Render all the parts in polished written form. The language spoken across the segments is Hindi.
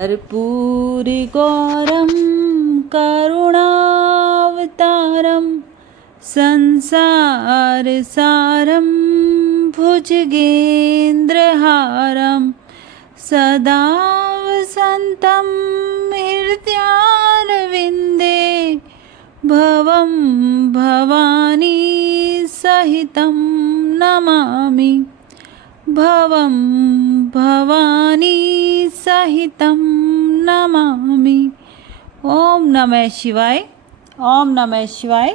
कर्पूरिगौरं करुणावतारं संसारसारं भुजगेन्द्रहारं सदा वसन्तं हृदयारविन्दे भवं भवानी सहितं नमामि भवं भवानी सहितं नमामि। ओम नमः शिवाय, ओम नमः शिवाय,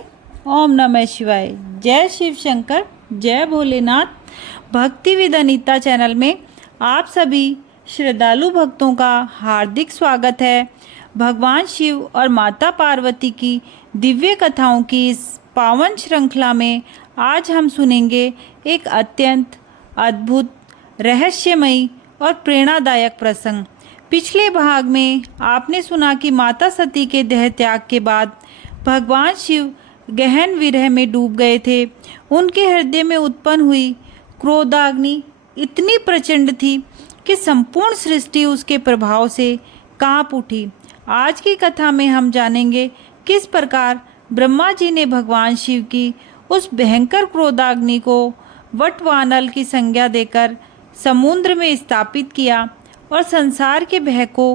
ओम नमः शिवाय। जय शिव शंकर, जय भोलेनाथ। भक्ति विद अनीता चैनल में आप सभी श्रद्धालु भक्तों का हार्दिक स्वागत है। भगवान शिव और माता पार्वती की दिव्य कथाओं की इस पावन श्रृंखला में आज हम सुनेंगे एक अत्यंत अद्भुत, रहस्यमयी और प्रेरणादायक प्रसंग। पिछले भाग में आपने सुना कि माता सती के देह त्याग के बाद भगवान शिव गहन विरह में डूब गए थे। उनके हृदय में उत्पन्न हुई क्रोधाग्नि इतनी प्रचंड थी कि संपूर्ण सृष्टि उसके प्रभाव से कांप उठी। आज की कथा में हम जानेंगे किस प्रकार ब्रह्मा जी ने भगवान शिव की उस भयंकर क्रोधाग्नि को वटवानल की संज्ञा देकर समुद्र में स्थापित किया और संसार के भय को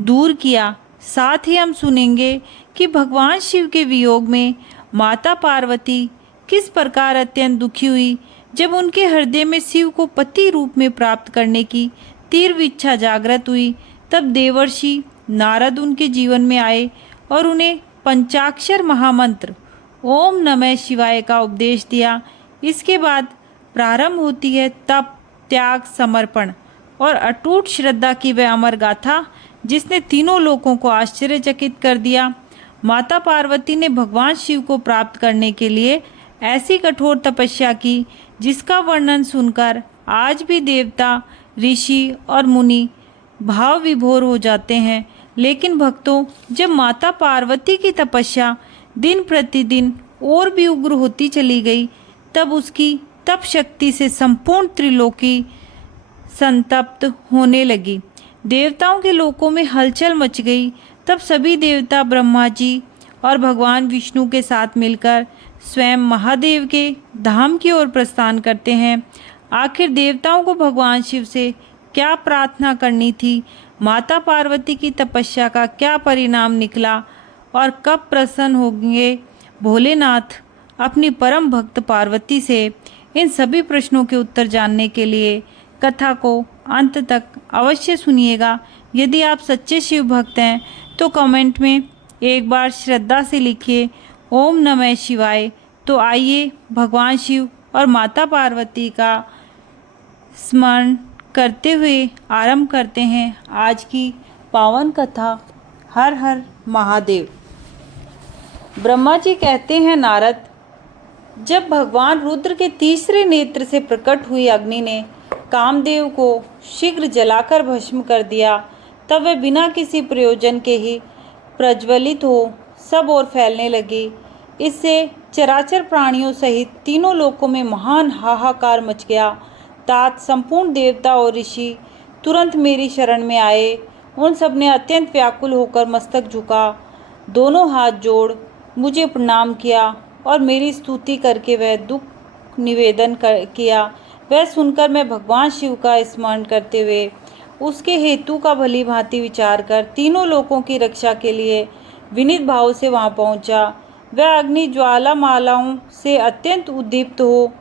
दूर किया। साथ ही हम सुनेंगे कि भगवान शिव के वियोग में माता पार्वती किस प्रकार अत्यंत दुखी हुई जब उनके हृदय में शिव को पति रूप में प्राप्त करने की तीव्र इच्छा जागृत हुई। तब देवर्षि नारद उनके जीवन में आए और उन्हें पंचाक्षर महामंत्र ओम नमः शिवाय का उपदेश दिया। इसके बाद प्रारंभ होती है तप, त्याग, समर्पण और अटूट श्रद्धा की वह अमर गाथा जिसने तीनों लोगों को आश्चर्यचकित कर दिया। माता पार्वती ने भगवान शिव को प्राप्त करने के लिए ऐसी कठोर तपस्या की जिसका वर्णन सुनकर आज भी देवता, ऋषि और मुनि भाव विभोर हो जाते हैं। लेकिन भक्तों, जब माता पार्वती की तपस्या दिन प्रतिदिन और भी उग्र होती चली गई, तब उसकी तप शक्ति से संपूर्ण त्रिलोकी संतप्त होने लगी। देवताओं के लोकों में हलचल मच गई। तब सभी देवता ब्रह्मा जी और भगवान विष्णु के साथ मिलकर स्वयं महादेव के धाम की ओर प्रस्थान करते हैं। आखिर देवताओं को भगवान शिव से क्या प्रार्थना करनी थी, माता पार्वती की तपस्या का क्या परिणाम निकला और कब प्रसन्न होंगे भोलेनाथ अपनी परम भक्त पार्वती से, इन सभी प्रश्नों के उत्तर जानने के लिए कथा को अंत तक अवश्य सुनिएगा। यदि आप सच्चे शिव भक्त हैं तो कमेंट में एक बार श्रद्धा से लिखिए ओम नमः शिवाय। तो आइए भगवान शिव और माता पार्वती का स्मरण करते हुए आरंभ करते हैं आज की पावन कथा। हर हर महादेव। ब्रह्मा जी कहते हैं, नारद, जब भगवान रुद्र के तीसरे नेत्र से प्रकट हुई अग्नि ने कामदेव को शीघ्र जलाकर भस्म कर दिया, तब वह बिना किसी प्रयोजन के ही प्रज्वलित हो सब ओर फैलने लगी। इससे चराचर प्राणियों सहित तीनों लोकों में महान हाहाकार मच गया। तात संपूर्ण देवता और ऋषि तुरंत मेरी शरण में आए। उन सब ने अत्यंत व्याकुल होकर मस्तक झुका, दोनों हाथ जोड़ मुझे प्रणाम किया और मेरी स्तुति करके वह दुख निवेदन किया। वह सुनकर मैं भगवान शिव का स्मरण करते हुए उसके हेतु का भली भांति विचार कर तीनों लोकों की रक्षा के लिए विनीत भाव से वहां पहुंचा। वह अग्नि ज्वाला मालाओं से अत्यंत उद्दीप्त हो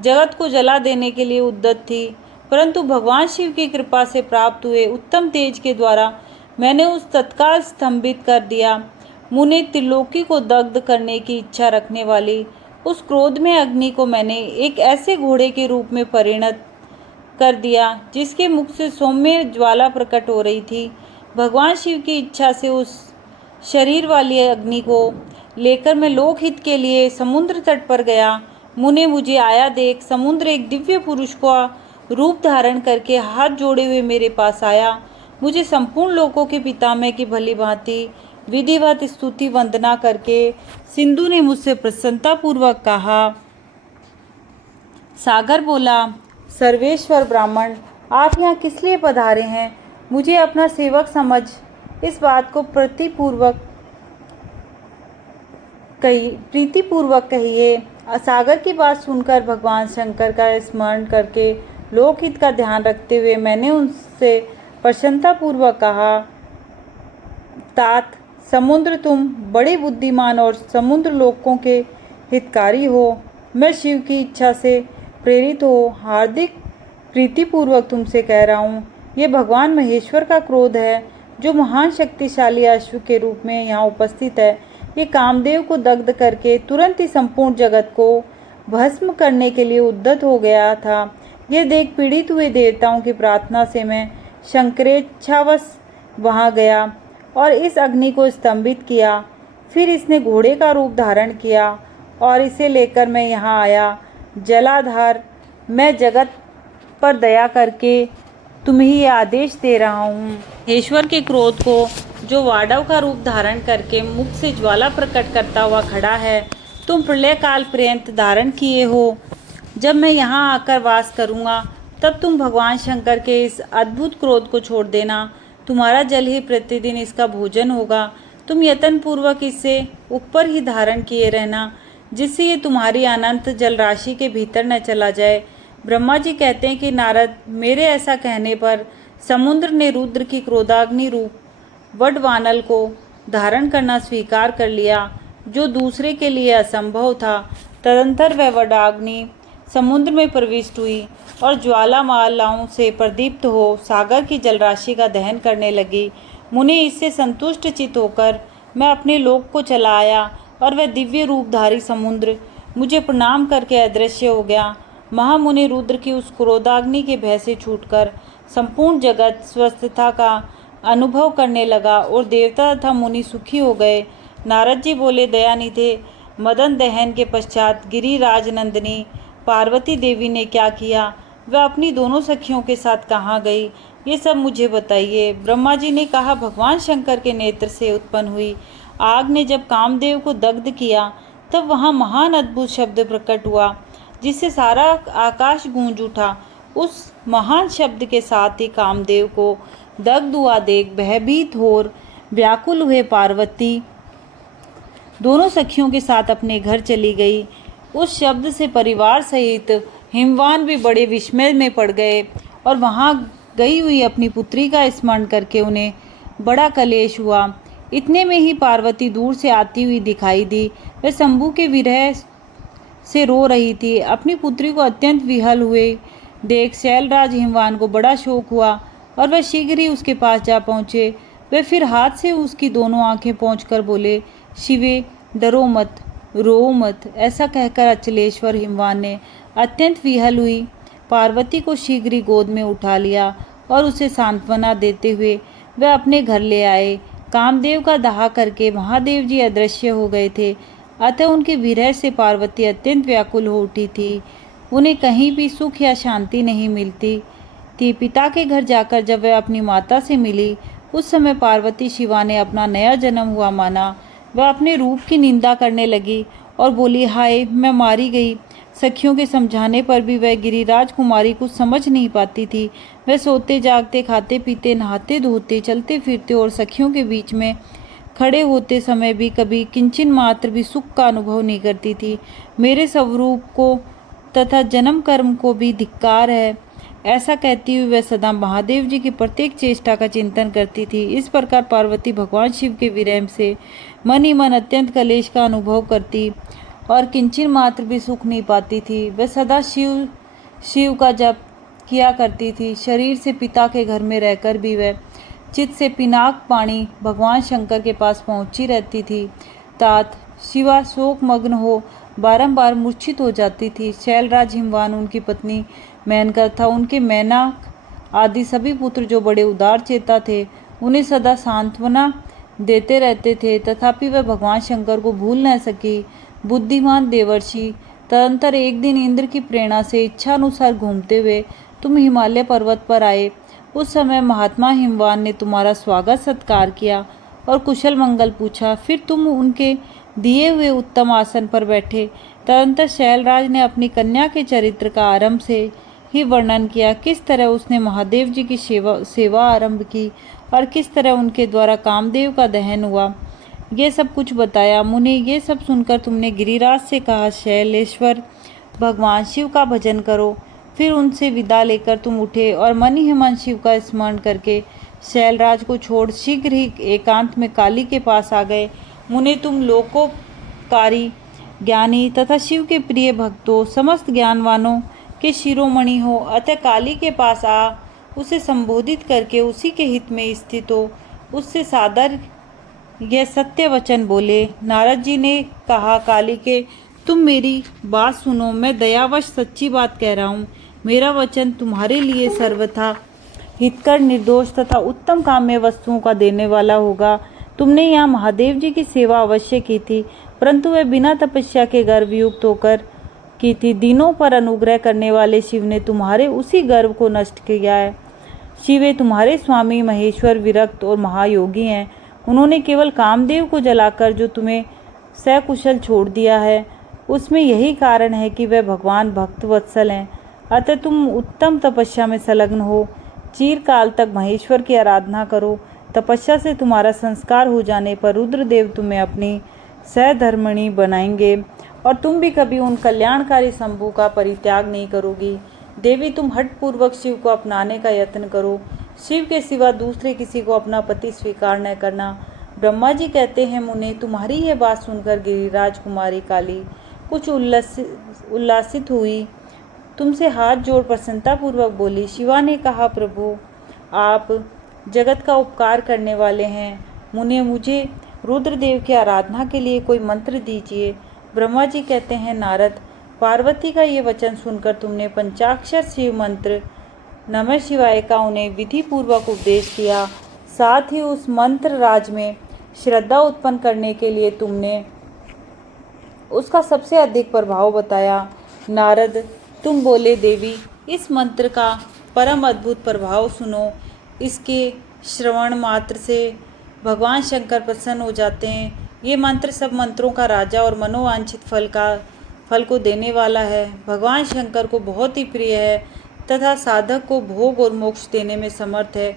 जगत को जला देने के लिए उद्यत थी, परंतु भगवान शिव की कृपा से प्राप्त हुए उत्तम तेज के द्वारा मैंने उस तत्काल स्तंभित कर दिया। मुने त्रिलोकी को दग्ध करने की इच्छा रखने वाली उस क्रोध में अग्नि को मैंने एक ऐसे घोड़े के रूप में परिणत कर दिया जिसके मुख से सौम्य ज्वाला प्रकट हो रही थी। भगवान शिव की इच्छा से उस शरीर वाली अग्नि को लेकर मैं लोकहित के लिए समुद्र तट पर गया। मुने मुझे आया देख समुद्र एक दिव्य पुरुष का रूप धारण करके हाथ जोड़े हुए मेरे पास आया। मुझे संपूर्ण लोकों के पितामह की भली भांति विधिवत स्तुति वंदना करके सिंधु ने मुझसे प्रसन्नतापूर्वक कहा। सागर बोला, सर्वेश्वर ब्राह्मण, आप यहाँ किस लिए पधारे हैं? मुझे अपना सेवक समझ इस बात को प्रीतिपूर्वक कहिए। सागर की बात सुनकर भगवान शंकर का स्मरण करके लोकहित का ध्यान रखते हुए मैंने उनसे प्रसन्नतापूर्वक कहा, तात समुद्र तुम बड़े बुद्धिमान और समुद्र लोकों के हितकारी हो। मैं शिव की इच्छा से प्रेरित हो हार्दिक प्रीतिपूर्वक तुमसे कह रहा हूँ, ये भगवान महेश्वर का क्रोध है जो महान शक्तिशाली अश्व के रूप में यहाँ उपस्थित है। ये कामदेव को दग्ध करके तुरंत ही संपूर्ण जगत को भस्म करने के लिए उद्यत हो गया था। यह देख पीड़ित हुए देवताओं की प्रार्थना से मैं शंकरेच्छावश वहाँ गया और इस अग्नि को स्तंभित किया। फिर इसने घोड़े का रूप धारण किया और इसे लेकर मैं यहाँ आया। जलाधार, मैं जगत पर दया करके तुम्हें ये आदेश दे रहा हूँ। ईश्वर के क्रोध को जो वाडव का रूप धारण करके मुख से ज्वाला प्रकट करता हुआ खड़ा है, तुम प्रलय काल पर्यंत धारण किए हो। जब मैं यहाँ आकर वास करूँगा तब तुम भगवान शंकर के इस अद्भुत क्रोध को छोड़ देना। तुम्हारा जल ही प्रतिदिन इसका भोजन होगा। तुम यत्न पूर्वक इसे ऊपर ही धारण किए रहना, जिससे ये तुम्हारी अनंत जल राशि के भीतर न चला जाए। ब्रह्मा जी कहते हैं कि नारद, मेरे ऐसा कहने पर समुद्र ने रुद्र की क्रोधाग्नि रूप वडवानल को धारण करना स्वीकार कर लिया, जो दूसरे के लिए असंभव था। तदंतर वह वडाग्नि समुद्र में प्रविष्ट हुई और ज्वालामालाओं से प्रदीप्त हो सागर की जलराशि का दहन करने लगी। मुनि इससे संतुष्ट चित होकर मैं अपने लोक को चला आया और वह दिव्य रूपधारी समुद्र मुझे प्रणाम करके अदृश्य हो गया। महामुनि रुद्र की उस क्रोधाग्नि के भय से छूटकर संपूर्ण जगत स्वस्थता का अनुभव करने लगा और देवता तथा मुनि सुखी हो गए। नारद जी बोले, दयानिधे, मदन दहन के पश्चात गिरिराज नंदिनी पार्वती देवी ने क्या किया? वह अपनी दोनों सखियों के साथ कहाँ गई? ये सब मुझे बताइए। ब्रह्मा जी ने कहा, भगवान शंकर के नेत्र से उत्पन्न हुई आग ने जब कामदेव को दग्ध किया तब वहाँ महान अद्भुत शब्द प्रकट हुआ, जिससे सारा आकाश गूंज उठा। उस महान शब्द के साथ ही कामदेव को दग्ध हुआ देख भयभीत और व्याकुल हुए पार्वती दोनों सखियों के साथ अपने घर चली गई। उस शब्द से परिवार सहित हिमवान भी बड़े विस्मय में पड़ गए और वहां गई हुई अपनी पुत्री का स्मरण करके उन्हें बड़ा कलेश हुआ। इतने में ही पार्वती दूर से आती हुई दिखाई दी। वह शंभु के विरह से रो रही थी। अपनी पुत्री को अत्यंत विहल हुए देख शैलराज हिमवान को बड़ा शोक हुआ और वह शीघ्र ही उसके पास जा पहुँचे। वे फिर हाथ से उसकी दोनों आंखें पोंछकर बोले, शिवे, डरो मत, रो मत। ऐसा कहकर अचलेश्वर हिमवान ने अत्यंत विहल हुई पार्वती को शीघ्र ही गोद में उठा लिया और उसे सांत्वना देते हुए वह अपने घर ले आए। कामदेव का दाह करके महादेव जी अदृश्य हो गए थे, अतः उनके विरह से पार्वती अत्यंत व्याकुल हो उठी थी। उन्हें कहीं भी सुख या शांति नहीं मिलती थी। पिता के घर जाकर जब वह अपनी माता से मिली, उस समय पार्वती शिवा ने अपना नया जन्म हुआ माना। वह अपने रूप की निंदा करने लगी और बोली, हाय, मैं मारी गई। सखियों के समझाने पर भी वह गिरिराज कुमारी कुछ समझ नहीं पाती थी। वह सोते जागते, खाते पीते, नहाते धोते, चलते फिरते और सखियों के बीच में खड़े होते समय भी कभी किंचन मात्र भी सुख का अनुभव नहीं करती थी। मेरे स्वरूप को तथा जन्म कर्म को भी धिक्कार है, ऐसा कहती हुई वह सदा महादेव जी की प्रत्येक चेष्टा का चिंतन करती थी। इस प्रकार पार्वती भगवान शिव के विरह से मन ही मन अत्यंत कलेश का अनुभव करती और किंचन मात्र भी सुख नहीं पाती थी। वह सदा शिव का जप किया करती थी। शरीर से पिता के घर में रहकर भी वह चित्त से पिनाक पाणी भगवान शंकर के पास पहुंची रहती थी। तात शिवा शोक मग्न हो बारंबार मूर्छित हो जाती थी। शैलराज हिमवान उनकी पत्नी मेनका तथा उनके मैनाक आदि सभी पुत्र जो बड़े उदार चेता थे, उन्हें सदा सांत्वना देते रहते थे, तथापि वह भगवान शंकर को भूल न सकी। बुद्धिमान देवर्षि, तदंतर एक दिन इंद्र की प्रेरणा से इच्छानुसार घूमते हुए तुम हिमालय पर्वत पर आए। उस समय महात्मा हिमवान ने तुम्हारा स्वागत सत्कार किया और कुशल मंगल पूछा। फिर तुम उनके दिए हुए उत्तम आसन पर बैठे। तदंतर शैलराज ने अपनी कन्या के चरित्र का आरंभ से ही वर्णन किया, किस तरह उसने महादेव जी की सेवा आरंभ की और किस तरह उनके द्वारा कामदेव का दहन हुआ, ये सब कुछ बताया। मुने, ये सब सुनकर तुमने गिरिराज से कहा, शैलेश्वर भगवान शिव का भजन करो। फिर उनसे विदा लेकर तुम उठे और मन ही मन शिव का स्मरण करके शैलराज को छोड़ शीघ्र ही एकांत में काली के पास आ गए। मुने, तुम लोकोपकारी, ज्ञानी तथा शिव के प्रिय भक्तों, समस्त ज्ञानवानों के शिरोमणि हो, अतः काली के पास आ उसे संबोधित करके उसी के हित में स्थित हो, उससे सादर यह सत्य वचन बोले। नारद जी ने कहा, काली के, तुम मेरी बात सुनो, मैं दयावश सच्ची बात कह रहा हूँ। मेरा वचन तुम्हारे लिए सर्वथा हितकर, निर्दोष तथा उत्तम काम्य वस्तुओं का देने वाला होगा। तुमने यहाँ महादेव जी की सेवा अवश्य की थी, परंतु वह बिना तपस्या के गर्वयुक्त होकर की थी। दिनों पर अनुग्रह करने वाले शिव ने तुम्हारे उसी गर्व को नष्ट किया है। शिव तुम्हारे स्वामी महेश्वर विरक्त और महायोगी हैं। उन्होंने केवल कामदेव को जलाकर जो तुम्हें सकुशल छोड़ दिया है, उसमें यही कारण है कि वह भगवान भक्त वत्सल हैं। अतः तुम उत्तम तपस्या में संलग्न हो, चिरकाल तक महेश्वर की आराधना करो। तपस्या से तुम्हारा संस्कार हो जाने पर रुद्रदेव तुम्हें अपनी सहधर्मिणी बनाएंगे और तुम भी कभी उन कल्याणकारी शंभु का परित्याग नहीं करोगी। देवी, तुम हठपूर्वक शिव को अपनाने का यत्न करो। शिव के सिवा दूसरे किसी को अपना पति स्वीकार न करना। ब्रह्मा जी कहते हैं, मुने, तुम्हारी यह बात सुनकर गिरिराज कुमारी काली कुछ उल्लासित हुई, तुमसे हाथ जोड़ प्रसन्नतापूर्वक बोली। शिवा ने कहा, प्रभु, आप जगत का उपकार करने वाले हैं। मुने, मुझे रुद्रदेव की आराधना के लिए कोई मंत्र दीजिए। ब्रह्मा जी कहते हैं, नारद, पार्वती का ये वचन सुनकर तुमने पंचाक्षर शिव मंत्र नमः शिवाय का उन्हें विधि पूर्वक उपदेश किया। साथ ही उस मंत्र राज में श्रद्धा उत्पन्न करने के लिए तुमने उसका सबसे अधिक प्रभाव बताया। नारद, तुम बोले, देवी, इस मंत्र का परम अद्भुत प्रभाव सुनो। इसके श्रवण मात्र से भगवान शंकर प्रसन्न हो जाते हैं। ये मंत्र सब मंत्रों का राजा और मनोवांछित फल को देने वाला है। भगवान शंकर को बहुत ही प्रिय है तथा साधक को भोग और मोक्ष देने में समर्थ है।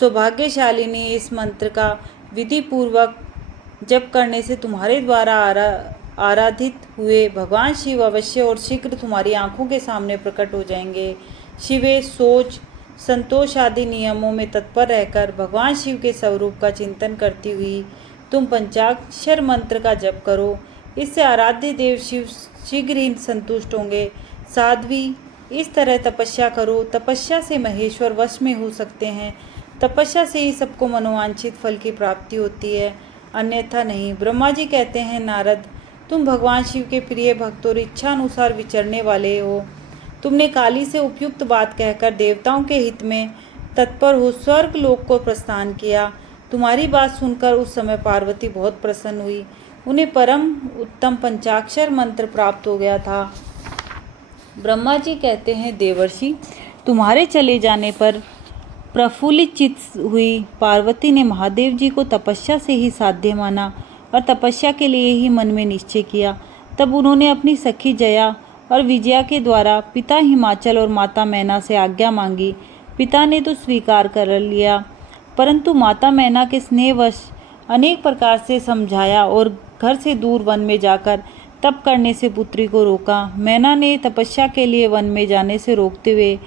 सौभाग्यशालिनी, इस मंत्र का विधि पूर्वक जप करने से तुम्हारे द्वारा आराधित हुए भगवान शिव अवश्य और शीघ्र तुम्हारी आंखों के सामने प्रकट हो जाएंगे। शिवे, सोच, संतोष आदि नियमों में तत्पर रहकर भगवान शिव के स्वरूप का चिंतन करती हुई तुम पंचाक्षर मंत्र का जप करो। इससे आराध्य देव शिव शीघ्र ही संतुष्ट होंगे। साध्वी, इस तरह तपस्या करो। तपस्या से महेश्वर वश में हो सकते हैं। तपस्या से ही सबको मनोवांछित फल की प्राप्ति होती है, अन्यथा नहीं। ब्रह्मा जी कहते हैं, नारद, तुम भगवान शिव के प्रिय भक्त और इच्छा अनुसार विचरने वाले हो। तुमने काली से उपयुक्त बात कहकर देवताओं के हित में तत्पर हो स्वर्ग लोक को प्रस्थान किया। तुम्हारी बात सुनकर उस समय पार्वती बहुत प्रसन्न हुई। उन्हें परम उत्तम पंचाक्षर मंत्र प्राप्त हो गया था। ब्रह्मा जी कहते हैं, देवर्षि, तुम्हारे चले जाने पर प्रफुल्लित चित्त हुई पार्वती ने महादेव जी को तपस्या से ही साध्य माना और तपस्या के लिए ही मन में निश्चय किया। तब उन्होंने अपनी सखी जया और विजया के द्वारा पिता हिमाचल और माता मैना से आज्ञा मांगी। पिता ने तो स्वीकार कर लिया, परंतु माता मैना के स्नेहवश अनेक प्रकार से समझाया और घर से दूर वन में जाकर तप करने से पुत्री को रोका। मैना ने तपस्या के लिए वन में जाने से रोकते हुए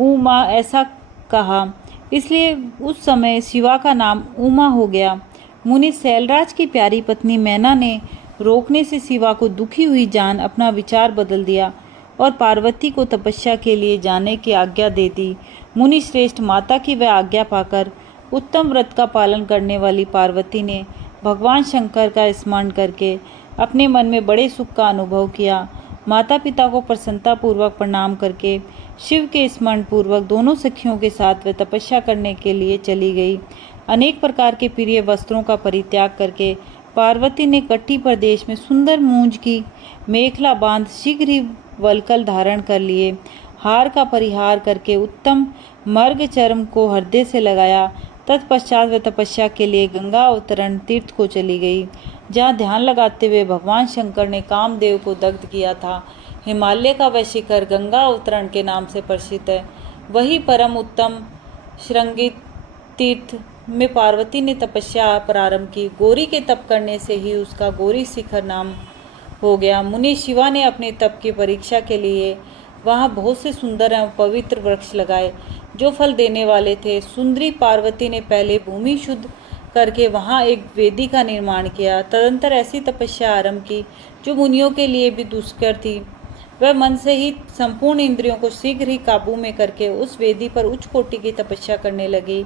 उमा ऐसा कहा, इसलिए उस समय शिवा का नाम उमा हो गया। मुनि, शैलराज की प्यारी पत्नी मैना ने रोकने से शिवा को दुखी हुई जान अपना विचार बदल दिया और पार्वती को तपस्या के लिए जाने की आज्ञा दे दी। मुनि श्रेष्ठ, माता की वह आज्ञा पाकर उत्तम व्रत का पालन करने वाली पार्वती ने भगवान शंकर का स्मरण करके अपने मन में बड़े सुख का अनुभव किया। माता पिता को प्रसन्नतापूर्वक प्रणाम करके शिव के स्मरण पूर्वक दोनों सखियों के साथ वह तपस्या करने के लिए चली गई। अनेक प्रकार के प्रिय वस्त्रों का परित्याग करके पार्वती ने कट्टी प्रदेश में सुंदर मूंज की मेखला बांध शीघ्र ही वलकल धारण कर लिए। हार का परिहार करके उत्तम मर्ग चर्म को हृदय से लगाया। तत्पश्चात वह तपस्या के लिए गंगा अवतरण तीर्थ को चली गई, जहाँ ध्यान लगाते हुए भगवान शंकर ने कामदेव को दग्ध किया था। हिमालय का वह शिखर गंगा अवतरण के नाम से प्रसिद्ध है। वही परम उत्तम श्रृंगी तीर्थ में पार्वती ने तपस्या प्रारंभ की। गौरी के तप करने से ही उसका गौरी शिखर नाम हो गया। मुनि शिवा ने अपने तप की परीक्षा के लिए वहाँ बहुत से सुंदर एवं पवित्र वृक्ष लगाए जो फल देने वाले थे। सुंदरी पार्वती ने पहले भूमि शुद्ध करके वहाँ एक वेदी का निर्माण किया। तदंतर ऐसी तपस्या आरंभ की जो मुनियों के लिए भी दुष्कर थी। वह मन से ही संपूर्ण इंद्रियों को शीघ्र ही काबू में करके उस वेदी पर उच्च कोटि की तपस्या करने लगी।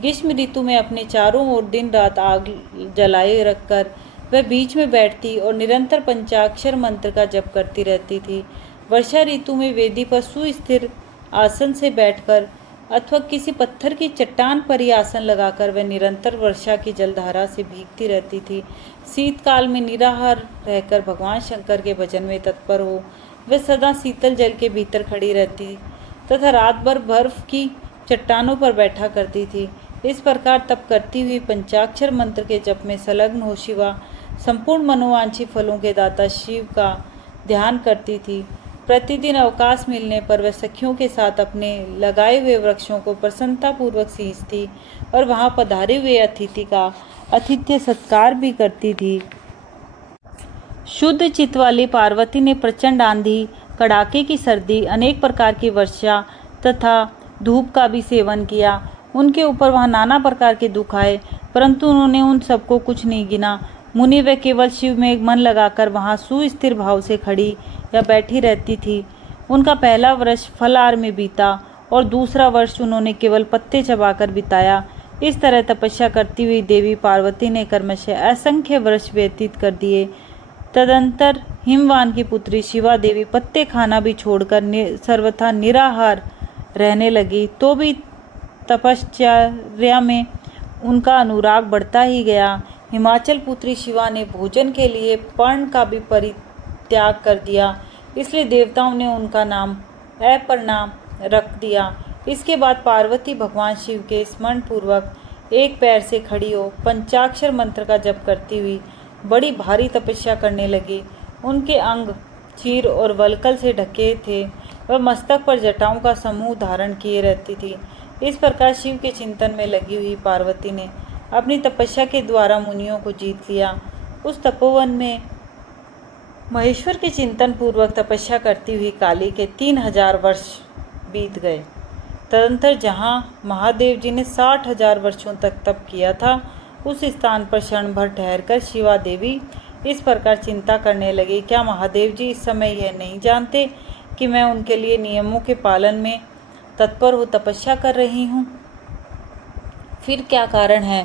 ग्रीष्म ऋतु में अपने चारों ओर दिन रात आग जलाए रखकर वह बीच में बैठती और निरंतर पंचाक्षर मंत्र का जप करती रहती थी। वर्षा ऋतु में वेदी पर सुस्थिर आसन से बैठकर अथवा किसी पत्थर की चट्टान पर ही आसन लगाकर वह निरंतर वर्षा की जलधारा से भीगती रहती थी। शीतकाल में निराहार रहकर भगवान शंकर के भजन में तत्पर हो वह सदा शीतल जल के भीतर खड़ी रहती तथा रात भर बर्फ की चट्टानों पर बैठा करती थी। इस प्रकार तप करती हुई पंचाक्षर मंत्र के जप में संलग्न हो शिवा संपूर्ण मनोवांछी फलों के दाता शिव का ध्यान करती थी। प्रतिदिन अवकाश मिलने पर वह सखियों के साथ अपने लगाए हुए वृक्षों को प्रसन्नतापूर्वक सींचती और वहां पधारे हुए अतिथि का आतिथ्य सत्कार भी करती थी। शुद्ध चित्त वाली पार्वती ने प्रचंड आंधी, कड़ाके की सर्दी, अनेक प्रकार की वर्षा तथा धूप का भी सेवन किया। उनके ऊपर वहाँ नाना प्रकार के दुख आए, परंतु उन्होंने उन सबको कुछ नहीं गिना। मुनि वे केवल शिव में एक मन लगाकर वहाँ सुस्थिर भाव से खड़ी या बैठी रहती थी। उनका पहला वर्ष फलाहार में बीता और दूसरा वर्ष उन्होंने केवल पत्ते चबाकर बिताया। इस तरह तपस्या करती हुई देवी पार्वती ने क्रमशः असंख्य वर्ष व्यतीत कर दिए। तदंतर हिमवान की पुत्री शिवा देवी पत्ते खाना भी छोड़कर सर्वथा निराहार रहने लगी। तो भी तपश्चर्या में उनका अनुराग बढ़ता ही गया। हिमाचल पुत्री शिवा ने भोजन के लिए पर्ण का भी परित्याग कर दिया, इसलिए देवताओं ने उनका नाम अपर्णा रख दिया। इसके बाद पार्वती भगवान शिव के स्मरण पूर्वक एक पैर से खड़ी हो पंचाक्षर मंत्र का जप करती हुई बड़ी भारी तपस्या करने लगी। उनके अंग चीर और वलकल से ढके थे। वह मस्तक पर जटाओं का समूह धारण किए रहती थी। इस प्रकार शिव के चिंतन में लगी हुई पार्वती ने अपनी तपस्या के द्वारा मुनियों को जीत लिया। उस तपोवन में महेश्वर के चिंतन पूर्वक तपस्या करती हुई काली के 3000 वर्ष बीत गए। तदंतर जहाँ महादेव जी ने 60,000 वर्षों तक तप किया था, उस स्थान पर क्षण भर ठहरकर शिवा देवी इस प्रकार चिंता करने लगी, क्या महादेव जी इस समय यह नहीं जानते कि मैं उनके लिए नियमों के पालन में तत्पर हो तपस्या कर रही हूँ? फिर क्या कारण है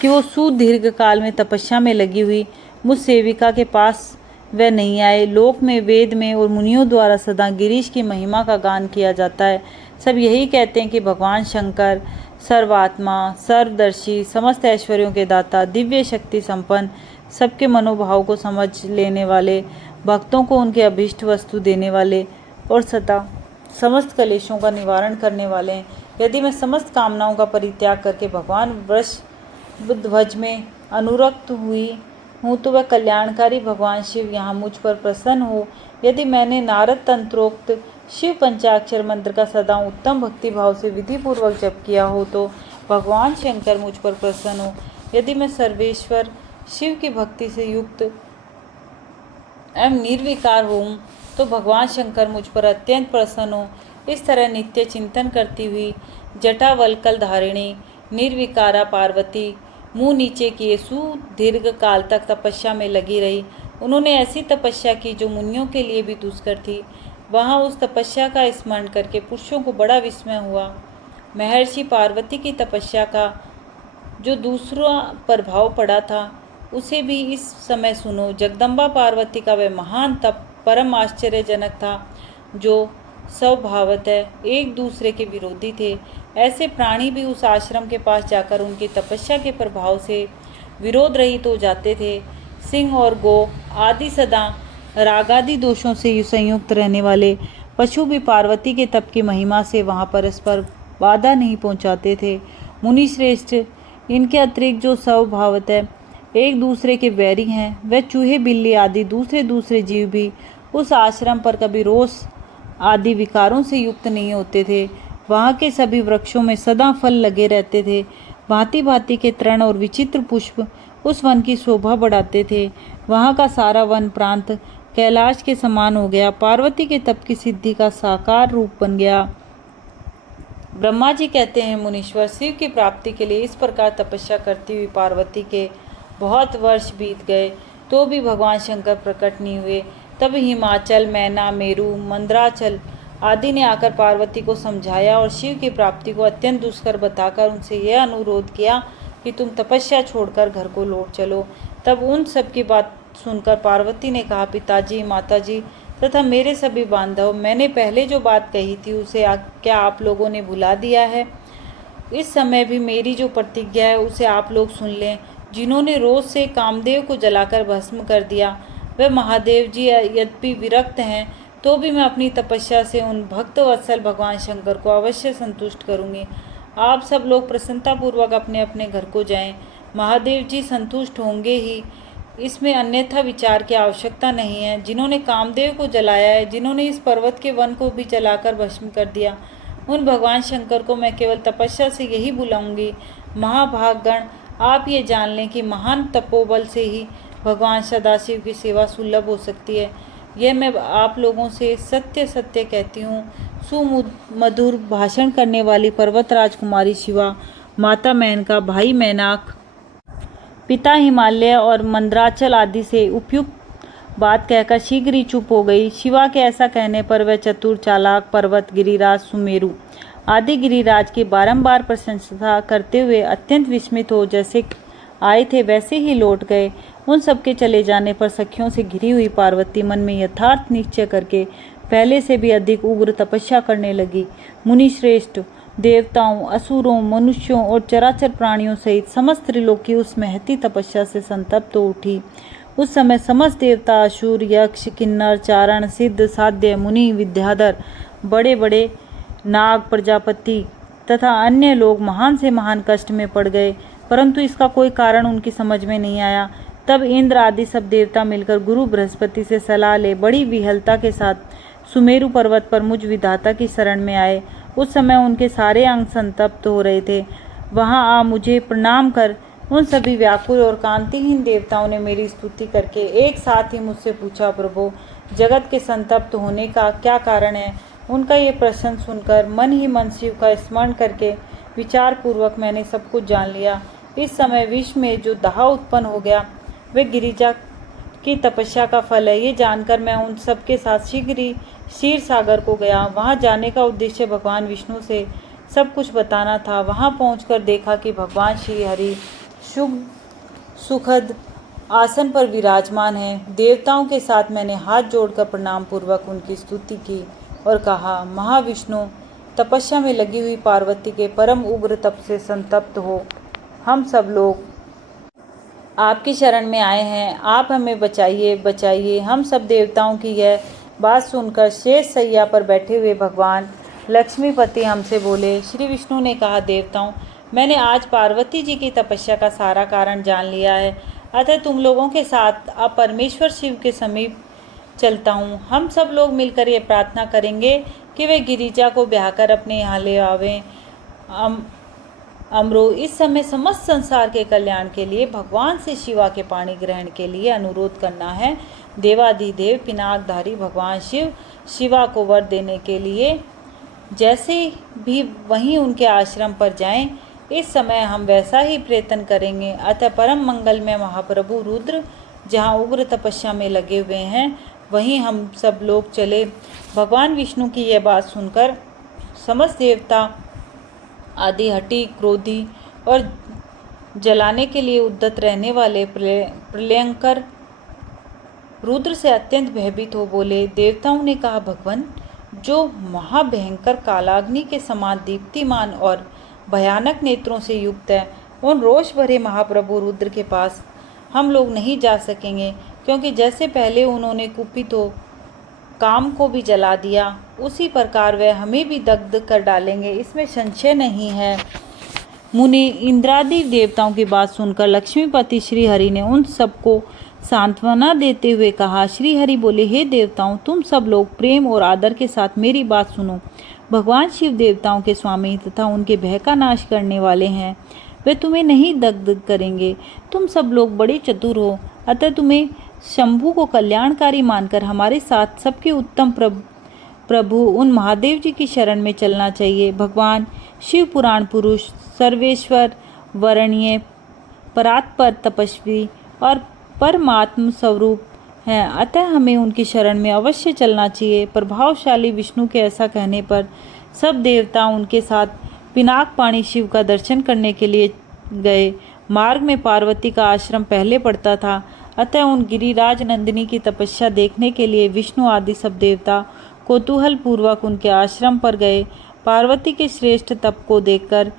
कि वो सुदीर्घ काल में तपस्या में लगी हुई मुझ सेविका के पास वह नहीं आए? लोक में, वेद में और मुनियों द्वारा सदा गिरीश की महिमा का गान किया जाता है। सब यही कहते हैं कि भगवान शंकर सर्वात्मा, सर्वदर्शी, समस्त ऐश्वर्यों के दाता, दिव्य शक्ति संपन्न, सबके मनोभाव को समझ लेने वाले, भक्तों को उनके अभीष्ट वस्तु देने वाले और सदा समस्त कलेशों का निवारण करने वाले हैं। यदि मैं समस्त कामनाओं का परित्याग करके भगवान वृषध्वज में अनुरक्त हुई हूँ तो वह कल्याणकारी भगवान शिव यहाँ मुझ पर प्रसन्न हो। यदि मैंने नारद तंत्रोक्त शिव पंचाक्षर मंत्र का सदा उत्तम भक्ति भाव से विधि पूर्वक जप किया हो तो भगवान शंकर मुझ पर प्रसन्न हो। यदि मैं सर्वेश्वर शिव की भक्ति से युक्त एवं निर्विकार हूँ तो भगवान शंकर मुझ पर अत्यंत प्रसन्न हो। इस तरह नित्य चिंतन करती हुई जटावल्कल धारिणी निर्विकारा पार्वती मुंह नीचे किए सुदीर्घ काल तक तपस्या में लगी रही। उन्होंने ऐसी तपस्या की जो मुनियों के लिए भी दुष्कर थी। वहाँ उस तपस्या का स्मरण करके पुरुषों को बड़ा विस्मय हुआ। महर्षि पार्वती की तपस्या का जो दूसरा प्रभाव पड़ा था उसे भी इस समय सुनो। जगदम्बा पार्वती का वह महान तप परम आश्चर्यजनक था जो स्वभावतः एक दूसरे के विरोधी थे। ऐसे प्राणी भी उस आश्रम के पास जाकर उनकी तपस्या के प्रभाव से विरोध रहित हो जाते थे। सिंह और गो आदि सदा रागादि दोषों से संयुक्त रहने वाले पशु भी पार्वती के तप की महिमा से वहाँ परस्पर बाधा नहीं पहुँचाते थे। मुनि श्रेष्ठ, इनके अतिरिक्त जो स्वभावतः एक दूसरे के वैरी हैं, वह चूहे, बिल्ली आदि दूसरे जीव भी उस आश्रम पर कभी रोष आदि विकारों से युक्त नहीं होते थे। वहाँ के सभी वृक्षों में सदा फल लगे रहते थे। भांति भांति के तृण और विचित्र पुष्प उस वन की शोभा बढ़ाते थे। वहाँ का सारा वन प्रांत कैलाश के समान हो गया। पार्वती के तप की सिद्धि का साकार रूप बन गया। ब्रह्मा जी कहते हैं, मुनीश्वर, शिव की प्राप्ति के लिए इस प्रकार तपस्या करती हुई पार्वती के बहुत वर्ष बीत गए तो भी भगवान शंकर प्रकट नहीं हुए। तब हिमाचल, मैना, मेरू, मंदराचल आदि ने आकर पार्वती को समझाया और शिव की प्राप्ति को अत्यंत दुष्कर बताकर उनसे यह अनुरोध किया कि तुम तपस्या छोड़कर घर को लौट चलो। तब उन सब की बात सुनकर पार्वती ने कहा, पिताजी, माताजी तथा मेरे सभी बांधव, मैंने पहले जो बात कही थी उसे क्या आप लोगों ने भुला दिया है? इस समय भी मेरी जो प्रतिज्ञा है उसे आप लोग सुन लें। जिन्होंने रोज से कामदेव को जलाकर भस्म कर दिया, वे महादेव जी यद्यपि विरक्त हैं तो भी मैं अपनी तपस्या से उन भक्त वत्सल भगवान शंकर को अवश्य संतुष्ट करूंगी। आप सब लोग प्रसन्नतापूर्वक अपने अपने घर को जाएं। महादेव जी संतुष्ट होंगे ही, इसमें अन्यथा विचार की आवश्यकता नहीं है। जिन्होंने कामदेव को जलाया है, जिन्होंने इस पर्वत के वन को भी जलाकर भस्म कर दिया, उन भगवान शंकर को मैं केवल तपस्या से यही बुलाऊंगी। महाभागगण, आप ये जान लें कि महान तपोबल से ही भगवान सदाशिव की सेवा सुलभ हो सकती है। यह मैं आप लोगों से सत्य सत्य कहती हूँ। सुमधुर भाषण करने वाली पर्वत राजकुमारी शिवा, माता मेनका, भाई मैनाक, पिता हिमालय और मंदराचल आदि से उपयुक्त बात कहकर शीघ्र ही चुप हो गई। शिवा के ऐसा कहने पर वह चतुर चालाक पर्वत गिरिराज, सुमेरु आदि गिरिराज की बारंबार प्रशंसा करते हुए अत्यंत विस्मित हो जैसे आए थे वैसे ही लौट गए। उन सबके चले जाने पर सखियों से घिरी हुई पार्वती मन में यथार्थ निश्चय करके पहले से भी अधिक उग्र तपस्या करने लगी। मुनि श्रेष्ठ, देवताओं, असुरों, मनुष्यों और चराचर प्राणियों सहित समस्त त्रिलोकी उस महती तपस्या से संतप्त हो उठी। उस समय समस्त देवता, असुर, यक्ष, किन्नर, चारण, सिद्ध, साध्य, मुनि, विद्याधर, बड़े बड़े नाग, प्रजापति तथा अन्य लोग महान से महान कष्ट में पड़ गए, परंतु इसका कोई कारण उनकी समझ में नहीं आया। तब इंद्र आदि सब देवता मिलकर गुरु बृहस्पति से सलाह ले बड़ी विहलता के साथ सुमेरु पर्वत पर मुझ विधाता की शरण में आए। उस समय उनके सारे अंग संतप्त हो रहे थे। वहां आ मुझे प्रणाम कर उन सभी व्याकुल और कांतिहीन देवताओं ने मेरी स्तुति करके एक साथ ही मुझसे पूछा, प्रभु, जगत के संतप्त होने का क्या कारण है? उनका ये प्रश्न सुनकर मन ही मन शिव का स्मरण करके विचार पूर्वक मैंने सब कुछ जान लिया। इस समय विश्व में जो दाह उत्पन्न हो गया वे गिरिजा की तपस्या का फल है। ये जानकर मैं उन सब के साथ शीघ्र ही क्षीर सागर को गया। वहाँ जाने का उद्देश्य भगवान विष्णु से सब कुछ बताना था। वहाँ पहुंचकर देखा कि भगवान श्री हरि सुखद आसन पर विराजमान हैं। देवताओं के साथ मैंने हाथ जोड़कर प्रणाम पूर्वक उनकी स्तुति की और कहा, महाविष्णु, तपस्या में लगी हुई पार्वती के परम उग्र तप से संतप्त हो हम सब लोग आपकी शरण में आए हैं। आप हमें बचाइए, बचाइए। हम सब देवताओं की यह बात सुनकर शेष सैया पर बैठे हुए भगवान लक्ष्मीपति हमसे बोले। श्री विष्णु ने कहा, देवताओं, मैंने आज पार्वती जी की तपस्या का सारा कारण जान लिया है, अतः तुम लोगों के साथ अब परमेश्वर शिव के समीप चलता हूँ। हम सब लोग मिलकर ये प्रार्थना करेंगे कि वे गिरिजा को ब्याहकर अपने यहाँ ले आवें। अमरो, इस समय समस्त संसार के कल्याण के लिए भगवान से शिवा के पाणी ग्रहण के लिए अनुरोध करना है। देवाधिदेव पिनाकधारी भगवान शिव शिवा को वर देने के लिए जैसे भी वहीं उनके आश्रम पर जाएं, इस समय हम वैसा ही प्रयत्न करेंगे। अतः परम मंगल में महाप्रभु रुद्र जहाँ उग्र तपस्या में लगे हुए हैं, वहीं हम सब लोग चले। भगवान विष्णु की यह बात सुनकर समस्त देवता आदि हठी, क्रोधी और जलाने के लिए उद्यत रहने वाले प्रलयंकर रुद्र से अत्यंत भयभीत हो बोले। देवताओं ने कहा, भगवान, जो महाभयंकर कालाग्नि के समान दीप्तिमान और भयानक नेत्रों से युक्त है, उन रोष भरे महाप्रभु रुद्र के पास हम लोग नहीं जा सकेंगे, क्योंकि जैसे पहले उन्होंने कुपित हो काम को भी जला दिया, उसी प्रकार वह हमें भी दग्ध कर डालेंगे, इसमें संशय नहीं है। मुनि इंद्रादि देवताओं की बात सुनकर लक्ष्मीपति श्री हरि ने उन सबको सांत्वना देते हुए कहा। श्री हरि बोले, हे देवताओं, तुम सब लोग प्रेम और आदर के साथ मेरी बात सुनो। भगवान शिव देवताओं के स्वामी तथा उनके भय का नाश करने वाले हैं। वे तुम्हें नहीं दग्ध करेंगे। तुम सब लोग बड़े चतुर हो, अतः तुम्हें शंभु को कल्याणकारी मानकर हमारे साथ सबके उत्तम प्रभु उन महादेव जी की शरण में चलना चाहिए। भगवान शिव पुराण पुरुष, सर्वेश्वर, वरणीय, परात्पर, तपस्वी और परमात्म स्वरूप हैं, अतः हमें उनकी शरण में अवश्य चलना चाहिए। प्रभावशाली विष्णु के ऐसा कहने पर सब देवता उनके साथ पिनाकपाणी शिव का दर्शन करने के लिए गए। मार्ग में पार्वती का आश्रम पहले पड़ता था, अतः उन गिरिराज नंदिनी की तपस्या देखने के लिए विष्णु आदि सब देवता कौतूहल पूर्वक उनके आश्रम पर गए। पार्वती के श्रेष्ठ तप को देखकर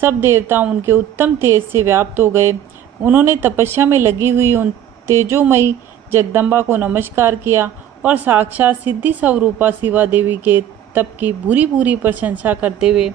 सब देवता उनके उत्तम तेज से व्याप्त हो गए। उन्होंने तपस्या में लगी हुई उन तेजोमयी जगदम्बा को नमस्कार किया और साक्षात सिद्धि स्वरूपा शिवा देवी के तप की भूरी भूरी प्रशंसा करते हुए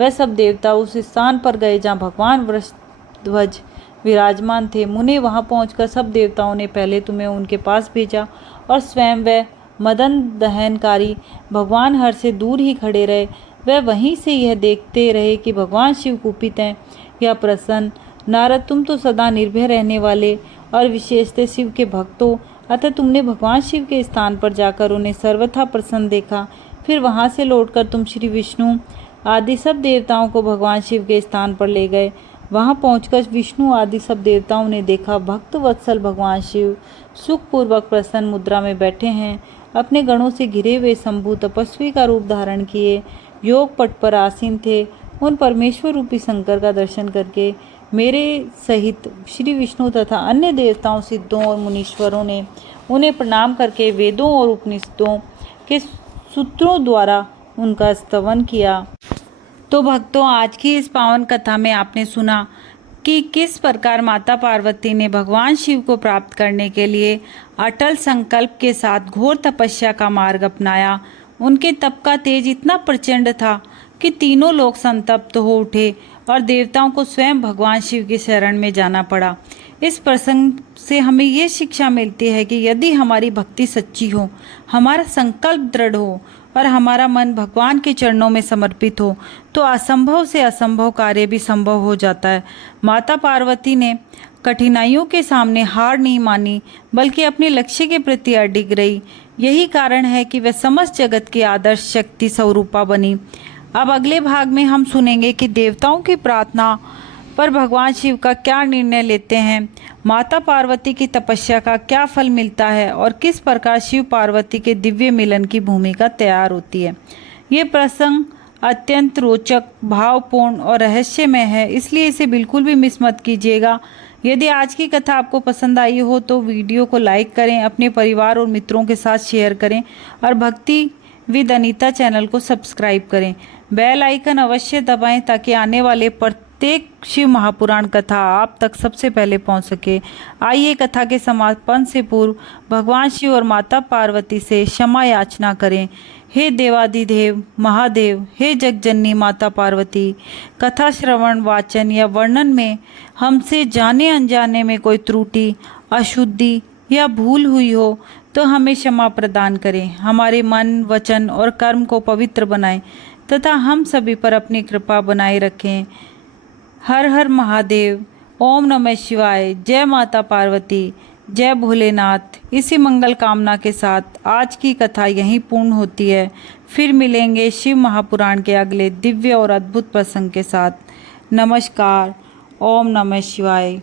वह सब देवता उस स्थान पर गए जहाँ भगवान वृषध्वज विराजमान थे। मुने वहाँ पहुंचकर सब देवताओं ने पहले तुम्हें उनके पास भेजा और स्वयं वह मदन दहनकारी भगवान हर से दूर ही खड़े रहे। वह वहीं से यह देखते रहे कि भगवान शिव कुपित हैं या प्रसन्न। नारद, तुम तो सदा निर्भय रहने वाले और विशेषतः शिव के भक्त हो, अतः तुमने भगवान शिव के स्थान पर जाकर उन्हें सर्वथा प्रसन्न देखा। फिर वहाँ से लौटकर तुम श्री विष्णु आदि सब देवताओं को भगवान शिव के स्थान पर ले गए। वहाँ पहुंचकर विष्णु आदि सब देवताओं ने देखा भक्त वत्सल भगवान शिव सुखपूर्वक प्रसन्न मुद्रा में बैठे हैं। अपने गणों से घिरे हुए शंभु तपस्वी का रूप धारण किए योग पट पर आसीन थे। उन परमेश्वर रूपी शंकर का दर्शन करके मेरे सहित श्री विष्णु तथा अन्य देवताओं, सिद्धों और मुनीश्वरों ने उन्हें प्रणाम करके वेदों और उपनिषदों के सूत्रों द्वारा उनका स्तवन किया। तो भक्तों, आज की इस पावन कथा में आपने सुना कि किस प्रकार माता पार्वती ने भगवान शिव को प्राप्त करने के लिए अटल संकल्प के साथ घोर तपस्या का मार्ग अपनाया। उनके तप का तेज इतना प्रचंड था कि तीनों लोग संतप्त हो उठे और देवताओं को स्वयं भगवान शिव की शरण में जाना पड़ा। इस प्रसंग से हमें ये शिक्षा मिलती है कि यदि हमारी भक्ति सच्ची हो, हमारा संकल्प दृढ़ हो और हमारा मन भगवान के चरणों में समर्पित हो, तो असंभव से असंभव कार्य भी संभव हो जाता है। माता पार्वती ने कठिनाइयों के सामने हार नहीं मानी, बल्कि अपने लक्ष्य के प्रति अडिग रही। यही कारण है कि वह समस्त जगत की आदर्श शक्ति स्वरूपा बनी। अब अगले भाग में हम सुनेंगे कि देवताओं की प्रार्थना पर भगवान शिव का क्या निर्णय लेते हैं, माता पार्वती की तपस्या का क्या फल मिलता है और किस प्रकार शिव पार्वती के दिव्य मिलन की भूमिका तैयार होती है। ये प्रसंग अत्यंत रोचक, भावपूर्ण और रहस्यमय है, इसलिए इसे बिल्कुल भी मिस मत कीजिएगा। यदि आज की कथा आपको पसंद आई हो तो वीडियो को लाइक करें, अपने परिवार और मित्रों के साथ शेयर करें और भक्ति विद अनीता चैनल को सब्सक्राइब करें। बेल आइकन अवश्य दबाएं ताकि आने वाले प्रत्येक शिव महापुराण कथा आप तक सबसे पहले पहुंच सके। आइए कथा के समापन से पूर्व भगवान शिव और माता पार्वती से क्षमा याचना करें। हे देवादिदेव महादेव, हे जगजननी माता पार्वती, कथा श्रवण, वाचन या वर्णन में हमसे जाने अनजाने में कोई त्रुटि, अशुद्धि या भूल हुई हो तो हमें क्षमा प्रदान करें। हमारे मन, वचन और कर्म को पवित्र बनाएं तथा हम सभी पर अपनी कृपा बनाए रखें। हर हर महादेव। ओम नमः शिवाय। जय माता पार्वती, जय भोलेनाथ। इसी मंगल कामना के साथ आज की कथा यहीं पूर्ण होती है। फिर मिलेंगे शिव महापुराण के अगले दिव्य और अद्भुत प्रसंग के साथ। नमस्कार। ओम नमः शिवाय।